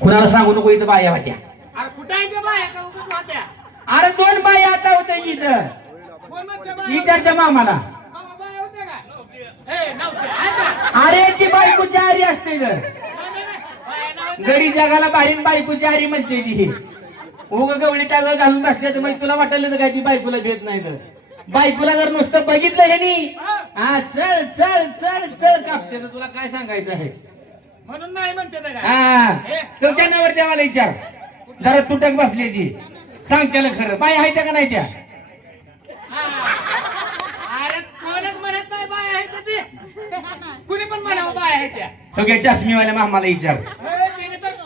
कुणाला सांगू नको इथं बाया होत्या. अरे कुठं आहे त्या बाया? का उगाच होत्या? अरे दोन बाया आता होत्या इथं. कोण बाया? विचारच्या मामाला. मामा बाया होत्या का हे नव्हत्या. आहे का? अरे ती बायकोची आरी असते ग नाही, नाही, नाही. बाया नव्हत्या. गडी जगाला बाहेर बायकोची आरी म्हणते ती. उग गवळी टाका घालून बसल्या तर मग तुला वाटलं तर काय ती बायकोला भेट नाही तर. बायकोला जर नुसतं बघितलं ह्यानी हा चल चल चल चल कापते. तर तुला काय सांगायचं आहे? म्हणून नाही म्हणते ना काय. हा तर त्या नवर देवाला विचार. जरा तुटक बसली ती. सांग त्याला खरं. बाय आहे त्या का नाही त्या? हा. अरे कोणच म्हणत नाही बाया आहे तर ते. कुणी पण म्हणावं बाया आहे त्या. तो चष्मीवाल्या मामाला विचार. हे, ते तर-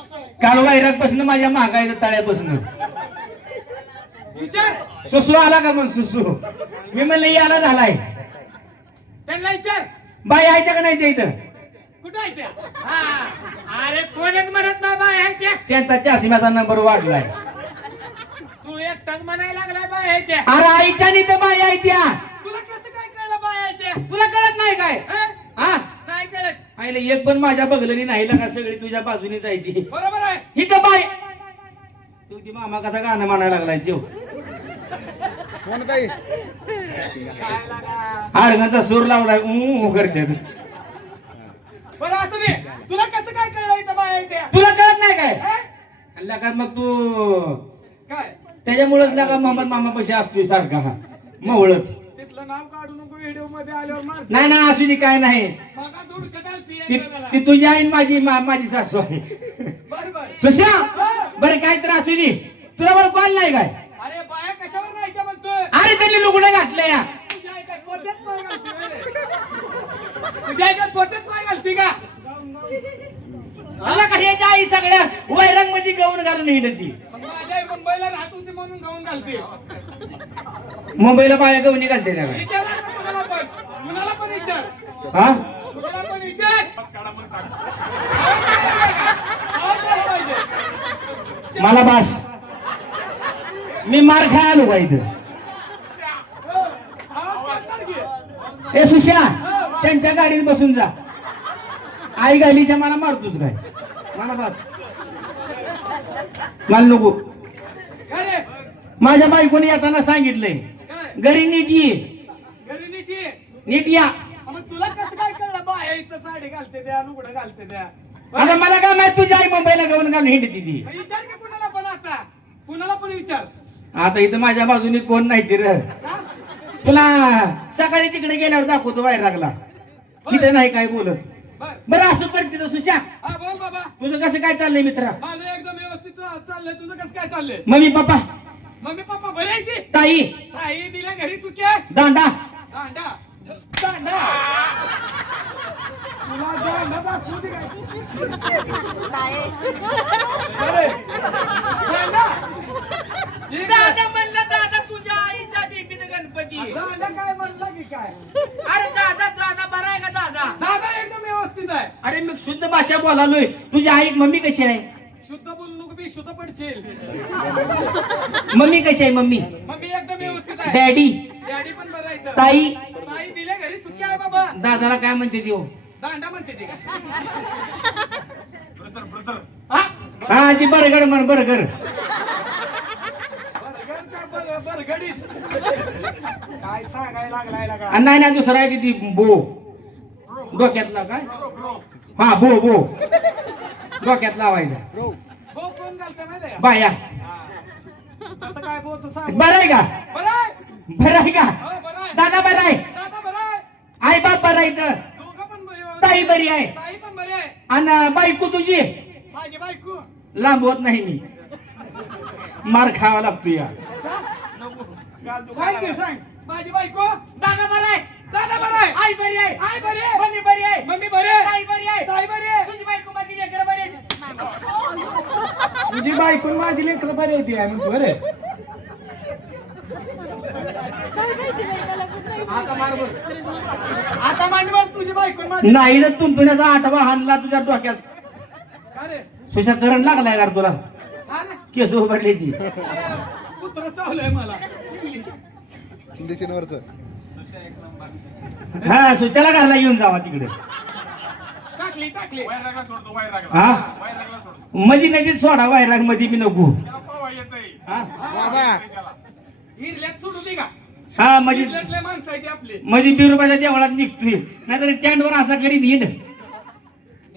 काल बसन माझ्या महागाईचं तळ्यापासून. विचार. सुसू आला का मग सुसू? मी म्हणलं "ये आला झालाय. त्यांना विचार. बाई आहे त्या का नाही त्या इथं? कुठं आहे त्या? हा अरे कोणच म्हणत नाही बाया आहे त्या. त्यांचा चष्म्याचा नंबर वाढलाय. तू एकटाच म्हणायला लागलाय बाया आहे त्या. अरे आईच्या नी तर बाई आहे त्या. तुला कसं काय कळलं बाया आहे त्या? तुला कळत नाही काय? हे? हा? नाही कळत. आईला एक पण माझ्या बघलं नाही का सगळी तुझ्या बाजूने जायची. बरोबर आहे. इथं बाय तू ती मामा कसा गाणं म्हणायला लागलाय तो कोण काय लागा? आडगांचा सूर लावलाय ऊ करते बरं असं दे. तुला कसं काय कळलं इथं बाया तुला कळत नाही काय? का मग तू काय? त्याच्यामुळेच लागा मोहम्मद मामा पैसे असतोय सारखा हा. मवळत तिथलं नाव काढू नको व्हिडिओमध्ये आल्यावर मार. नाही ना असू दे काय नाही. मागा ती ती तुझी आई आणि माझी मा- माझी सासू आहे. बर बर. सुशा बरं काय तर असू दे. तुला बरं कॉल नाही काय? अरे बाया कशावर नाही का म्हणतोय? अरे त्यांनी लुगडं घातलं या पोत्यात पाय घालते? तुझ्या पोत्यात पाय घालते का? मला का ह्याच्या आई सगळ्या वैरंगमध्ये गवून घालून मग माझी आई मुंबईला राहत होती म्हणून गाऊन घालते. मुंबईला बाया गवणी घालते त्या काय विचार आता कुणाला पण. कुणाला पण विचार. हा? कुणाला पण विचार. आवाज आला पाहिजे. मला बास. मी मार खाय आलो का इथं आवाज काढणार ए सुशा त्यांच्या गाडीत बसून जा. आई गालीच्या मला मारतोस काय? मला बस. मला नको? माझ्या बायकोने येताना सांगितलंय? घरी नीट ये. नीट ये. तुला कसं काय कळलं? बाया इथं साडी घालते द्या लुगडं घालते द्या आता मला काय माहीत तुझी आई मुंबईला गवून घालून हिंडती ती. विचार का कुणाला पण आता? कुणाला पण विचार. आता इथं माझ्या बाजूने कोण नाही ती र? तुला सकाळी तिकडे गेल्यावर दाखवतो बाहेर लागला तिथे नाही काय बोलत. बर बरं असं कर तिथं सुशा. हा बोल बाबा. तुझं कसं काय चाललंय मित्रा? माझं एकदम व्यवस्थित चाललंय. तुझं कसं काय चाललंय? Mummy papa. मम्मी पप्पा बरे की ताई. ताई दिल्या घरी सुट्या दांडा. दांडा. दांडा. तुला दांडा दाखवू दे काय? बरे. दांडा हे काय? दादा म्हणलं दादा तुझ्या आईच्या बेबीचं गणपती दांडा काय म्हणला की काय अरे दादा दादा बरा आहे का दादा? दादा एकदम व्यवस्थित आहे. अरे मी शुद्ध भाषा बोलालोय. तुझी आई मम्मी कशी आहे? शुद्ध बोलू नको बी शुद्ध पडशील मम्मी कशी आहे मम्मी? मम्मी एकदम व्यवस्थित आहे. डॅडी. डॅडी पण बरं आहे इथं. ताई. ताई दिल्या घरी सुट्टी आहे बाबा. दादाला काय म्हणते ती हो? दांडा म्हणते ती. का हा? हा ती बरगड म्हण बरगड बर- बरगडीच? काय सांगायला लागलाय लागा आणि नाही ना दुसरा आहे की ती बो. डोक्यातला काय? हा बो बो. डोक्यात लावायचा. ब्रो भाऊ कोण घालतं माहिती आहे का? बाया. तसं काय सांग. बरं आहे का? बरं आहे? बरं आहे का? हो, बरं आहे. दादा बरं आहे. दादा बरं आहे. आई बाप बरं आहे इथं. दोघं पण बरे- ताई बरी आहे. ताई पण बरे आहे. आणि बायको तुझी? माझी बायको. लांब होत नाही मी. मार खावा लागतो या. काय ते सांग? माझी बायको? दादा बरं आहे. दादा बरं आहे. आई बरी आहे. आई बरी आहे. मम्मी बरी आहे. मम्मी बरी आहे. ताई बरी आहे. ताई बरी आहे. तुझी बायको माझी लेकरं बरी आहेत. तुझी बायको माझी लेकरं बरी आहे ती. आहे म्हणतो बरे आता मार बरं. आता मांडवर तुझी बायको माझी नाही तर तुंतुण्याचा आठवा हाणला तुझ्या डोक्यात. का रे? सुशा करंट लागलाय का रे तुला? हा केस उभारली ती. कुत्र चावलंय मला. हा सु त्याला घरला घेऊन जावा तिकडे. टाकली टाकली. वैरागला सोडतो वैरागला. हा? वैरागला सोडतो. मधी नदीत सोडा वायरागमध्ये बी नको. त्याला पवा येतंय. हा? बाबा. त्याला. हिरल्यात सोडू दे का? हा म्हणजे हिरल्यातले माणसं आहे ते आपले. म्हणजे बिरुबाच्या देवळात निघतोय. नाहीतर असा हिंड.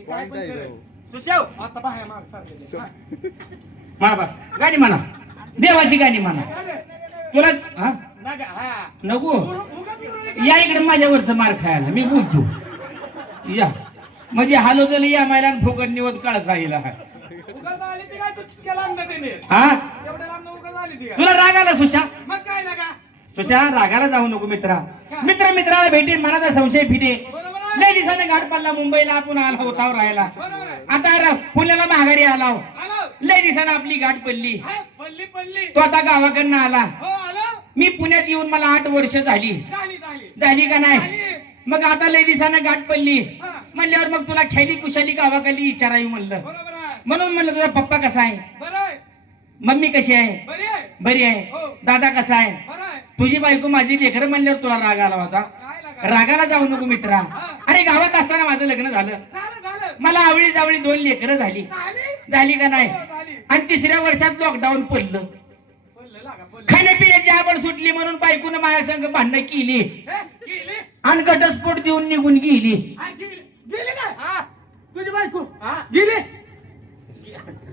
काय पण आहे करेन. राव. सुशाव आता बाहेर माग सारखेले. हा. म्हणा बस. गाणी म्हणा. देवाची गाणी म्हणा. अरे, तुला हा? नका, हा. या इकडे माझ्यावरच मार खायला. मी बोलतो. या. म्हणजे हालो जल या मैला फुकट निवत काळ खायला. हा. तुला राग आला सुशा? मग काय नका सुशा रागाला जाऊ नको मित्रा. मित्र मित्राला भेटे मनाचा संशय फिटे लय दिवसाने घाट पडला मुंबईला आपण आला होता राहायला. आता पुण्याला माघारी आला हो. लय दिवसानं आपली गाठ पडली. हाय, पल्ली पल्ली तो आता गावाकडनं आला. हो आलो. मी पुण्यात येऊन मला आठ वर्ष झाली. झाली का नाही? मग आता लय दिवसानं गाठ पडली. म्हणल्यावर मग तुला खेली कुशाली गावाकडली विचारावी म्हणलं. म्हणून म्हणलं तुझा पप्पा कसा आहे? मम्मी कशी आहे? बरी आहे. हो. दादा कसा आहे. तुझी बायको माझी लेकर म्हणल्यावर तुला राग आला होता. रागाला जाऊ नको मित्रा. अरे गावात असताना माझं लग्न झालं. झालं झालं. मला आवळी जावळी दोन लेकरं झाली. झाली? झाली का नाही? हो, आणि तिसऱ्या वर्षात लॉकडाऊन पडलं. पडलं लागा पडलं. खाण्यापिण्याची आवड सुटली म्हणून बायकोनं माझ्या संग भांडणं केली. गेली आणि घटस्फोट देऊन निघून गेली. तुझी बायको. गेली?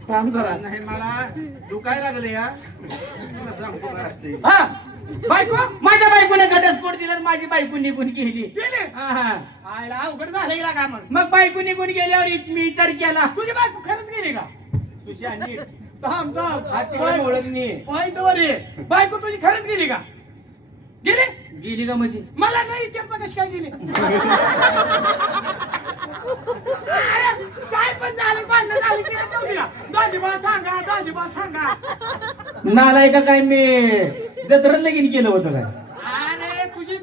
थांब जरा. नाही मला दुखाय लागले या? तुला सांगतो काय असते. हा. बायको? माझ्या बायकोने घटस्फोट बायको निघून गेली. गेली? हा, हा. आयला अवघड झालं गेला का मग मग बायको निघून गेल्यावर इत- मी विचार केला. तुझी बायको खरंच गेली का? तुझ्या नीट. थांब हात तिकडे थांब मोडत पॉइंट वर ये. बायको तुझी खरंच गेली का? गेली? गेली का म्हणजे मला नाही विचारता कशी काय गेली. अरे, काय पण झालं भांडणं झाली की दिला दाजीबा सांगा दाजीबा सांगा. नालाय का काय मी? जत्रत लगीन केलं होतं काय?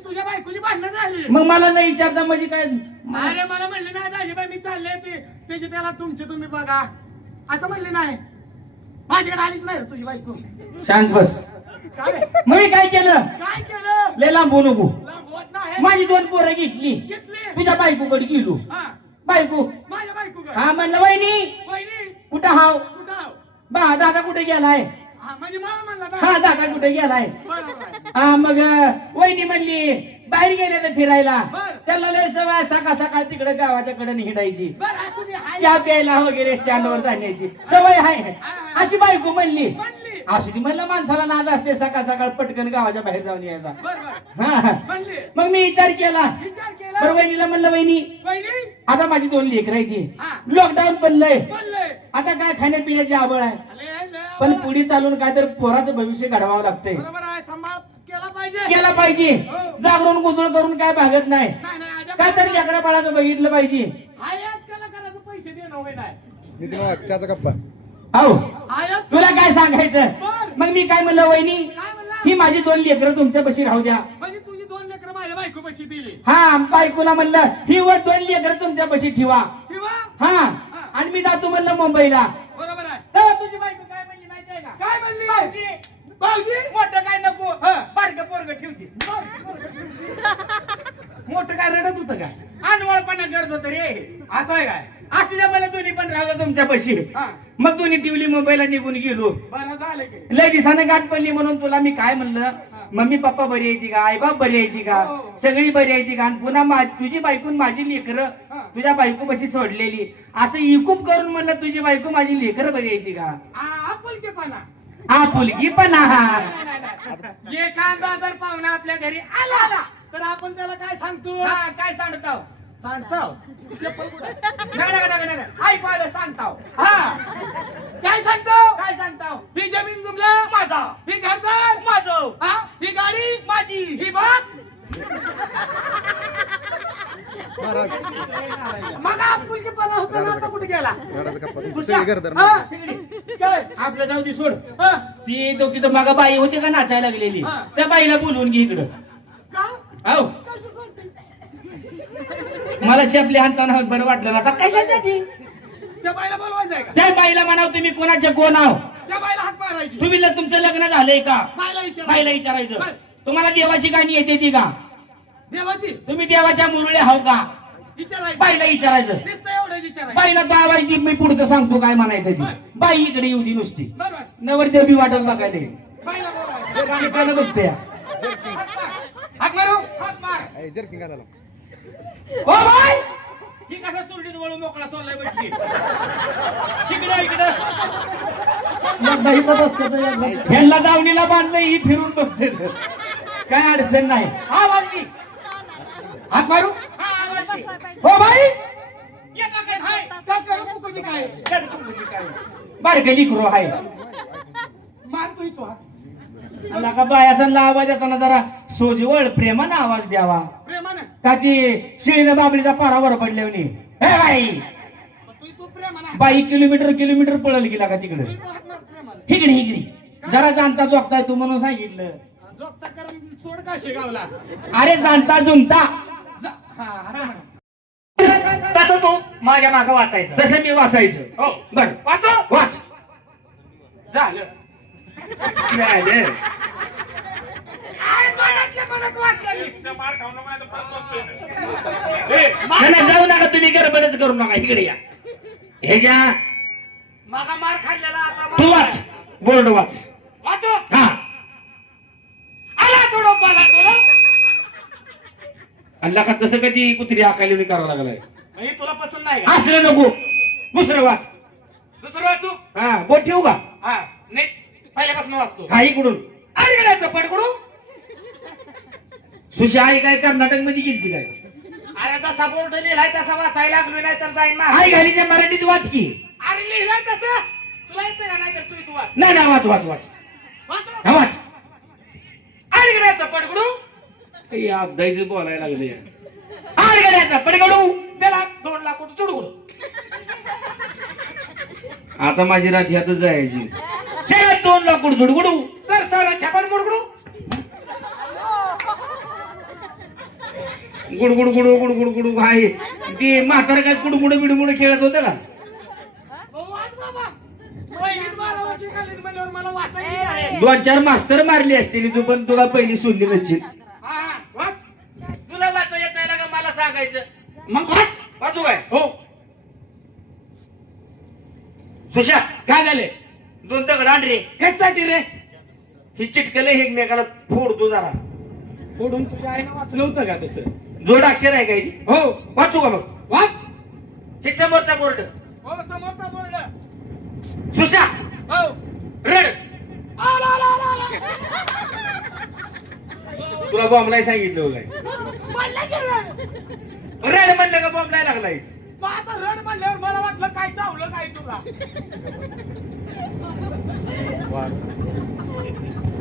तुझ्या बायकोची भांडणं झाली. मग मला नाही विचारता म्हणजे काय? अरे मला म्हणले नाही दाजीबाई मी चालले ते. त्याची त्याला तुमचे तुम्ही बघा. असं म्हणले नाही. माझ्याकडे आलीच नाही रे तुझी बायको. शांत बस. काय मग मी काय केलं? काय केलं? लय लांबू नको. नाही. माझी दोन पोरं घेतली. घेतली? तुझ्या बायकोकडे गेलो. हा. बायको. माझ्या बायको हा म्हणलं वहिनी. वहिनी. कुठं हाव? कुठं आहो? बा दादा कुठे गेलाय? हा म्हणजे म्हणला. हा दादा कुठे गेलाय? बरोबर. आहे. हा मग वहिनी म्हणली बाहेर गेले तर फिरायला. बर. त्याला लय सवय सकाळ सकाळ तिकडे गावाच्या कडे हिंडायची बरं असू दे हाय. चहा प्यायला वगैरे स्टँडवर जाण्याची. सवय आहे. अशी बायको म्हणली. म्हणली. अशी ती म्हणलं माणसाला नाद असते सकाळ सकाळ पटकन गावाच्या बाहेर जाऊन यायचा. बरोबर हा, हा. म्हणली. मग मी विचार केला. विचार बरं केला वहिनीला म्हणलं वहिनी वहिनी? आता माझी दोन लेकर आहे ती हा. लॉकडाऊन पडलंय. बोलले आता काय खाण्यापिण्याची आवड आहे? अरे, पण. पुढे चालून काय तर पोराचं भविष्य घडवावं लागतंय. बरोबर आहे सांभाळ. केला पाहिजे. केला पाहिजे. हो. जागरण गोंधळ करून काय भागत नाही. नाही नाही अजिबात काय तर लेकरा बाळाचं बघितलं पाहिजे. आयात कलाकाराचं पैसे देणं होय नाही. नितीन वाघ चहाचा कप्पा हो आयात तुला काय सांगायचं. मग मी काय म्हणलं वहिनी? काय म्हणला? ही माझी दोन लेकरं तुमच्या पशी राहू द्या. म्हणजे तुझी दोन लेकर माझ्या बायको पैसे दिली. हा बायकोला म्हणलं ही वर दोन लेकरं तुमच्या पशी ठेवा. किंवा हा. आणि मी जातो म्हणलं मुंबईला. बरोबर आहे. तेव्हा तुझी बायको काय म्हणली माहिती आहे का? काय म्हणली? भाऊजी भाऊजी मोठं काय नको? हा. बारकं पोरग ठेवते. मोठं काय रडत होतं काय? अनवळपणा करत होत रे. असं आहे काय? असं द्या मला दोन्ही पण राहू द्या तुमच्या पशी हा. मग दोन्ही टिवली मुंबईला निघून गेलो. बरं झालं की. लय दिसाने गाठ पडली म्हणून तुला मी काय म्हणलं? मम्मी पप्पा बरी आहे ती का? आई बाप बरी आहे ती का? हो. सगळी बरी आहे ती का? आणि पुन्हा तुझी बायकून माझी लेकरं. तुझ्या बायको पशी सोडलेली. असं इकूप करून म्हणलं तुझी बायको माझी लेकरं बरी आहे ती का आपुलकेपणा फुलकी पण नाही, नाही, नाही. एखादा जर पाहुणा आपल्या घरी आला तर आपण त्याला काय सांगतो? हा, काय सांगताव? सांगतो चप्पल कुठे नका, नका, नका, नका. ऐकू आलं सांगताव. हा. काय सांगतो काय सांगताव ही जमीन तुमला माझा ही घरदार माझं हा ही गाडी माझी ही बाप महाराज मग आपुलकेपणा होता ना आता कुठे गेला झाडाचा कप्पा तुमचं तुझ्या- सगळे घरदार हा? माझे. काय? आपलं जाऊ दे सोड? ती तो तिथं मागा बाई होती का नाचायला लागलेली? हा. त्या बाईला बोलवून घे इकडं. का? हो? मला चपली आणताना बरं वाटलं ना आता काय करायचं त्या बाईला बोलवायचं आहे का? त्या बाईला म्हणाव तुम्ही कोणाचे कोण आहो त्या बाईला हाक मारायची. तुम्ही तुमचं लग्न झालंय का? बाईला विचार बाईला विचारायचं. तुम्हाला देवाची गाणी येते ती का? देवाची? तुम्ही देवाच्या मुरळे हाव का? विचारायचं. बाईला विचारायचं. बाईला तो आवाज दे मी पुढचं सांगतो काय म्हणायचं ती. बाई इकडे येऊ दे नुसती. बरोबर नवरदेव बी वाटत गाणी कानं बघते या. हाक मारू. हाक मार. ए, जर्किंग घाला ओ बाय ही कसा सुरडीत वळू मोकळा सोडलाय बैठली इकडे इकडे. ह्यांना दावणीला बांधलं ही फिरून बघते. काय अडचण नाही. हा बालजी हाक मारू. हा आवाज. हो बाई! येतो काय हाय साफ करू कुकुची काय कर तुमची काय? बारकं लिकरो हाय मार तू का बायासांना आवाज येताना जरा सोजवळ प्रेमानं आवाज द्यावा. प्रेमानं? का ती शिळीनं बाबळीचा पारावर पडल्यावनी हे बाई! तू तू प्रेमानं बाई किलोमीटर किलोमीटर पळल गेला का तिकडे? तू तो हाक मार प्रेमानं. इकडे इकडे जरा जाणता जोगताय तू म्हणून सांगितलं. जोगता करून सोड का शेगावला अरे जाणता जुनता जा. हा असं म्हणा. तसं तू माझ्या मागं वाचायचं. तसं मी वाचायचं. हो. बर. वाचो? वाच. झालं. ए, मार- नाही, जाऊ नका तुम्ही गडबडच करू नका. इकडे या. हे ज्या मागा मार खाल्लेला आता तू मार- वाच. बोर्ड वाचो हा आला थोडं बोला थोडं अल्ला का तसं कधी कुत्री हाकायला करावं लागलाय? म्हणजे तुला पसंत नाही का? असलं नको. दुसरं वाच. दुसरं वाचू? हा बोट ठेवू का? हा. नाही पहिल्यापासून वाचतो. हा इकडून. अरे करायचं पडकडू सुशा आई काय कर्नाटकमध्ये गेली काय? अरे जसा बोर्ड लिहिलाय तसा वाचायला लागलो नाही तर जाईन ना आई घालीच्या मराठीत वाच की. अरे लिहिलाय तसं? तुला येतं का नाही तर तू तू वाच. नाही नाही वाच वाच वाच. वाचो? हा वाच. अरे करायचं पडकडू अब्दाईच बोलायला लागले आड गड्याचा पडगडू त्याला दोन लाख कोटी चुडगुडू आता माझी रात ह्यातच जायची. त्याला दोन लाख झुडगुडू तर सर छापण मुडगुडू. गुडगुड गुडू गुडगुड गुडू हाय ते म्हातार काय कुडमुड बिडमुड खेळत होतं का? आहे दोन चार मास्तर मारली असतील तू पण तुला पहिली सोडली नसशील हा हा, वाच तुला वाचा येत नाही का मला मग वाच वाचू काय? हो. सुशा काय झाले? दोन दगड आण रे. कशासाठी रे? ही चिटकले हे एकमेकाला फोडतो जरा. फोडून तुझ्या आईनं वाचलं होतं का तसं? जोड अक्षर आहे काही. हो. वाचू का मग? वाच. हे समोरचा बोर्ड. हो समोरचा बोर्ड. सुशा. हो. रड. तुला बॉम्बलाय सांगितलं हो काय म्हणलं की रे. रड म्हणलं का बॉम्बलाय लागलाय? मग आता रड म्हणल्यावर मला वाटलं काय चावलं काय तुला?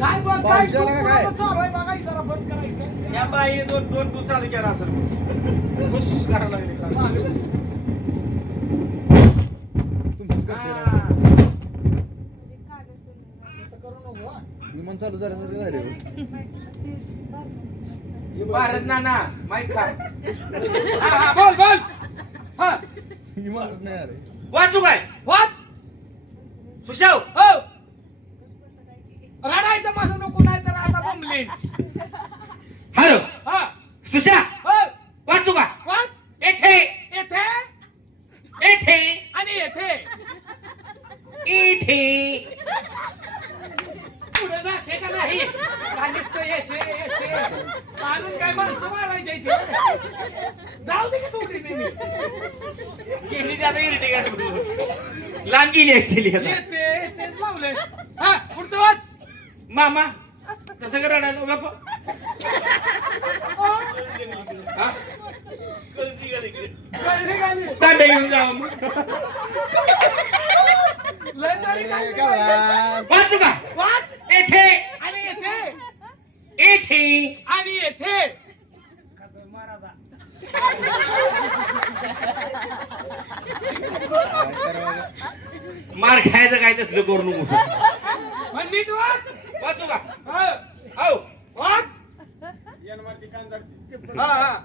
काय बघ काय तू? पावसाळा का काय? कुणाचं चालू आहे बघा जरा बंद करायचं या बाई दोन दोन तू चालू केला असेल खुश करायला लागले तुमचीच करते ना. विमान चालू झालं तर झाले हो. भारत नाना माईक खा हा, हा, बोल बोल. हा. विमानच नाही आले वाचू काय? वाच सुशाव हो रडायचं म्हणू नको नाही तर आता बोंबलीन हॅलो हा सुशा हो वाचू का वाच येथे येथे येथे आणि येथे इथे पुढे जाते का नाही काय नुसतं येथे येथे अजून काय माणसं मारायचे इथे जाऊ दे की थोडी नेहमी गेली ते आता इरटे का लांब गेली असतील आता. येते येतेच लावलंय. हा पुढचं वाच. मामा तसं का रडायला बापा हा? कळली गाणी तांब्या घेऊन जावं मग. लय तरी काय ए, नाही गावात. वाचू? का? वाच. येथे. आणि येथे. येथे. आणि येथे? मार खायचं काय तसलं करू नको. नीट वाच. वाचू का? हो, हो वाच. हा, हा.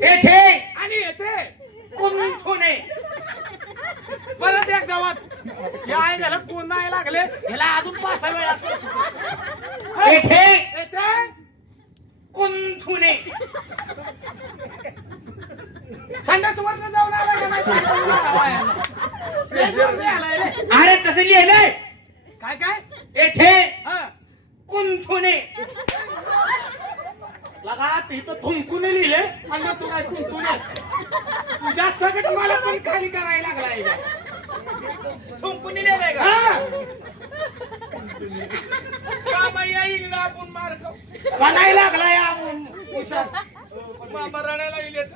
येथे. आणि येथे. कुंथुने परत एकदा वाच. या आहे झालं कोण नाही लागले ह्याला अजून पाच वेळा संडास वरनं जाऊन आला का नाही? स्टेशनवरनं आलाय रे. अरे तसं लिहिलंय. काय काय? येथे हा. कुंथुने. लगा इथं थुंकून लिहिले. आणि तू काय थुंकून तुझ्या सगळं मला पण खाली करायला लागलाय. थुंकून लिहिलंय का? हा. कामय्या इकडं आपण मार खाऊ. बनायला लागलाय आपण. हुशार. मामा रडायला एक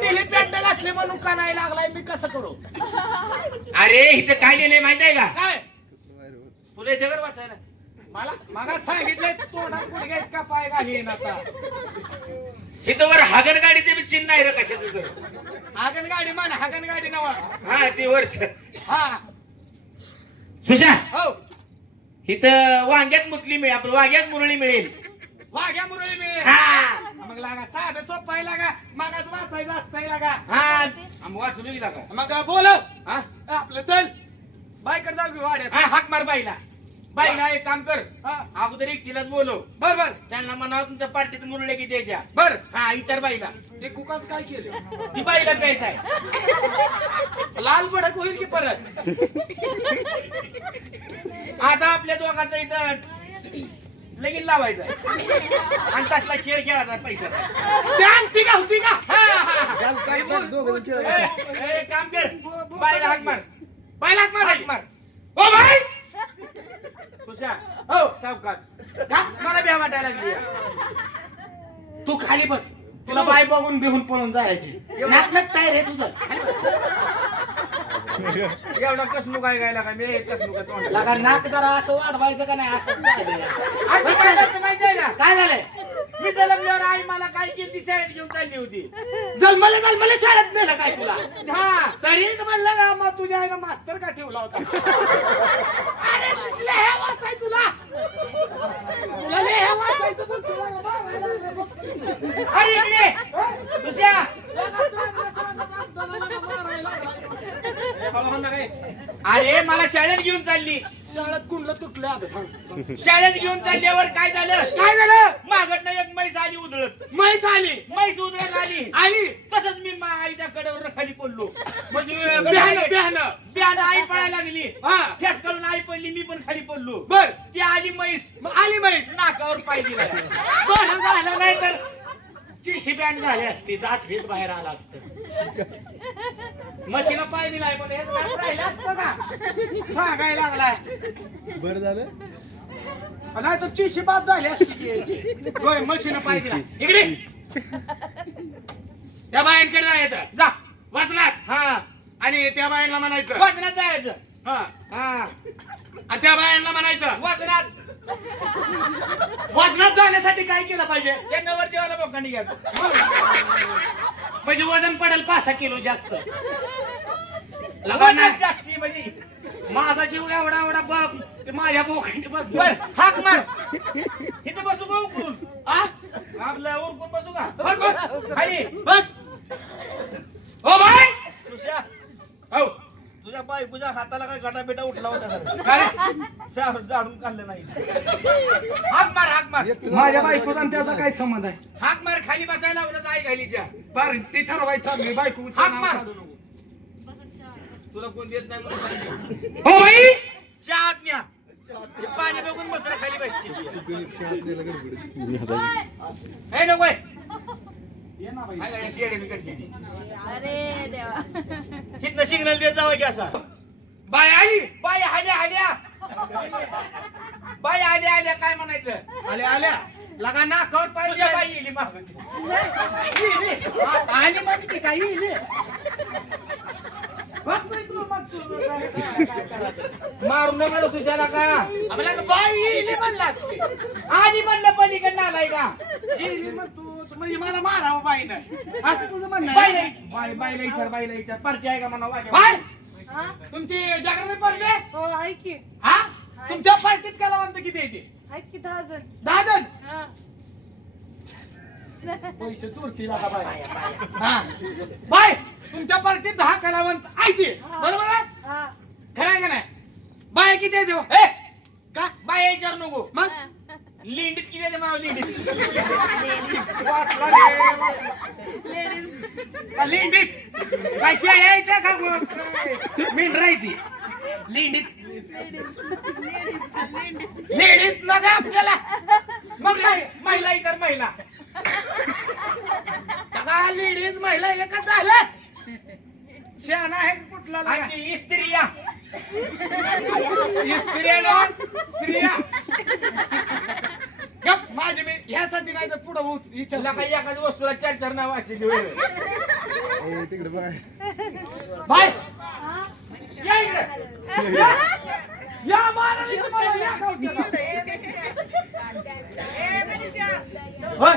दिली पॅन्ट घातली म्हणून का नाही लागलाय? मी कसं करू? अरे इथं काय लिहिलंय माहीत आहे का? काय? तुला येते कर वाचायला मला मला सांगितलंय तोंडात गुडघ्यात का पाय घालीन आता? इथं वर हागण गाडीचे बी चिन्ह आहे रे कशाचं तर. हागण गाडी मान हागण गाडी नवा. हा ते वरच हा. सुशा हो. इथं वांग्यात मुतली मिळेल आपलं वांग्यात मुरळी मिळेल. वाघ्या मुरळी मी हा. लागा साधं सोपं आहे लागा मगाच वाचायचं असतंय लागा. हा. आम्ही वाचू का मग बोल हा? आपलं चल. बायकर जाऊ घेऊ वाड्यात. हा, हाक मार बाईला. बाईला एक काम कर. हा. अगोदर एक तिलाच बोलव. बर बर. त्यांना म्हणावं तुमच्या पार्टीत मुरळे किती द्यायच्या. बर. हा विचार बाईला. ते कुकाच काय केलं? ती बाईला प्यायचा आहे. लाल भडक होईल की परत? आता आपल्या दोघांचं इथं लगीन लावायचं आणि तसला खेळ खेळायचा पैसा. ते का होती का? काम कर बाईला हाक मार. पहिला हाक मार. मार. ओ भाई तुषार. हो. सावकाश. का? मला भ्या वाटायला लागली. तू खाली बस. तुला बाय बघून बिहून पळून जायची. नाटक काय रे तुझं. एवढा कसणूक आहे गायला का मी तोंडाला. लगा नाक जरा असं वाढवायचं का नाही? असं पाहिजे. आणि काय झालं माहिती आहे का? काय झालंय? मी जन्मल्यावर आई मला काय केली ती शाळेत घेऊन चालली होती. जन्मले जन्मले शाळेत नेलं काय तुला? हा. तरी म्हणलं का मग तुझ्या आईनं मास्तर का ठेवला होता? अरे तुला हे वाचाय तुला. तुला हे वाचायचं पण तुला. अरे इकडे तुझ्या लगा चांगलं सांगत असताना लगा मारायला लागला. अरे मला शाळेत घेऊन चालली. शाळेत कुंडलं तुटलं आता थांब. शाळेत घेऊन चालल्यावर काय झालं? काय झालं? मागडनं एक म्हैस आली उधळत. माहीत आली. म्हैस उधळत आली. आली. तसंच मी मा आईच्या कडेवर खाली पडलो. म्हणजे बिहान बिहान बियाणं आई पडायला लागली. हा. ठेस करून आई पडली मी पण खाली पडलो. बर. ती आली म्हैस. मग आली म्हैस. नाकावर पाय दिला. बरं झालं नाही तर चिशी बँड झाली असती दात भीत बाहेर आला असत. मशीला पाय दिलाय पण हेच दात राहिलं असतं का? सांगायला लागलाय. बरं झालं. नाही तर चिशी बाद झाली असती याची. होय मशीनं पाय दिला. इकडे. त्या बायांकडे जायचं. जा. वाचनात. हा. आणि त्या बायांना म्हणायचं. वजनात जायचं. हा. हा. आणि त्या बायांना म्हणायचं. वजनात वजनात जाण्यासाठी काय केलं पाहिजे? त्या नवर देवाला बोकांडी घ्यायचं. म्हणजे वजन पडेल पाच सहा किलो जास्त. म्हणजे. माझा जीव एवढा एवढा बघ ते माझ्या बोखांडी बस बर हाक मार. इथे बसू का उकरून हा? आपलं उरकून बसू का? बस बस. खाली. बस. हो भाई. तुझ्या हो. तुझ्या बायकोच्या हाताला काय गटाबिटा उठला होता का? काय रे? झाडून झाडून काढलं नाही. हाक मार हाक मार. माझ्या बायकोचा आणि त्याचा काय संबंध आहे? हाक मार खाली बसायला लावलं आई खालीच्या बर ती ठरवायचं मी बायको हाक मार. तुला कोण देत नाही म्हणून सांगितलं. हो भाई चहात न्या. ते पाणी बघून मसरा खाली बसची. हे नको. हाय का, या शेळ्याने कडची ती. अरे देवा. इथनं सिग्नल देत जावं की असा. बाय आली बाय आल्या आल्या. बाय आल्या आल्या काय म्हणायचं? आल्या आल्या. लगा पाय तुझ्या बाई येली मागं. आली काय इली. बघ बाई तू मग तू काय करायचं. मारू नका तुझ्याला का? आम्हाला का बाई इली म्हणलाच की. आधी म्हणलं पलीकडनं आलाय का? इली मग तू म्हणजे मला मारावं बाईनं. असं तुझं म्हणणं बाईला आहे? बाई बाईला विचार बाईला विचार. पार्टी आहे का म्हणा हा? तुमची जागरण पडले हो आहे की. हा? तुमच्या पार्टीत कलावंत किती येते आहेत की दहा जण? दहा जण हा. पैसे चोरतील आता बाय. हा. बाय तुमच्या पार्टीत दहा कलावंत आहे बरोबर आहे? हा. खरं आहे का नाही? बाय किती आहे देऊ ए का? बाई विचार नको. मग? लिंडीत किती आहे माव? लिंडीत वाचला रे, वाचला. का लिंडीत कशी आहे त्या का मेंढरा आहे ती. लिंडीत लेडीज नका आपल्याला. मग नाही महिला इतर महिला. का लेडीज महिला एकच झालं. शहाणा आहे का कुठला आणि लागा? स्त्रिया. ही स्त्रिया ना? स्त्रिया. गप माझे मी ह्यासाठी नाही तर पुढे होत तुला काही एखाद्या वस्तूला चार चार नाव होय. ए, तिकडे बघा. बाय. या इकडे. या मारायला तुम्हाला या गावच्याला. होय.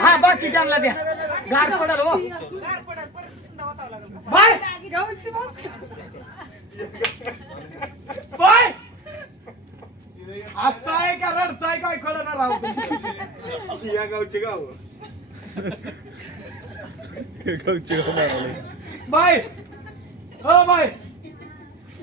हा बाकीच्यांना द्या. गार पडल हो. बाय. बाय. हसताय का रडताय काय कळणार राहू या गावचे गाव गाव. बाय. हो बाय.